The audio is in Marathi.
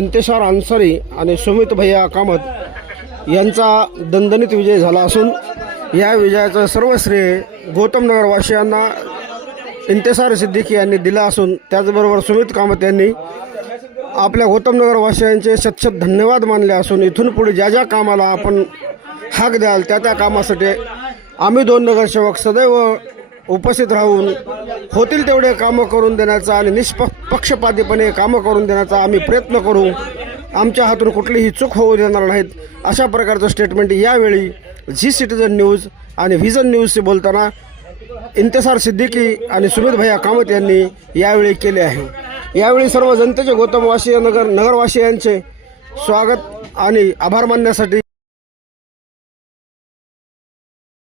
इंतेशार अन्सारी आणि सुमित भैया कामत यांचा दणदणीत विजय झाला असून या विजयाचं सर्व श्रेय गौतमनगर वासियांना इंतेशार सिद्दीकी यांनी दिला असून त्याचबरोबर सुमित कामत यांनी आपल्या गौतमनगर वासियांचे शतशत धन्यवाद मानले असून इथून पुढे ज्या ज्या कामाला आपण हाक द्याल त्या त्या कामासाठी आम्ही दोन नगरसेवक सदैव उपस्थित राहून होतील तेवढे कामं करून देण्याचा आणि निष्पक्षपातीपणे कामं करून देण्याचा आम्ही प्रयत्न करू. आमच्या हातून कुठलीही चूक होऊ देणार नाहीत अशा प्रकारचं स्टेटमेंट यावेळी झी सिटीजन न्यूज आणि व्हिजन न्यूजशी बोलताना इंतेशार सिद्दीकी आणि सुमित भैया कामत यांनी यावेळी केले आहे. यावेळी सर्व जनतेचे गौतमवासी नगरवासियांचे स्वागत आणि आभार मानण्यासाठी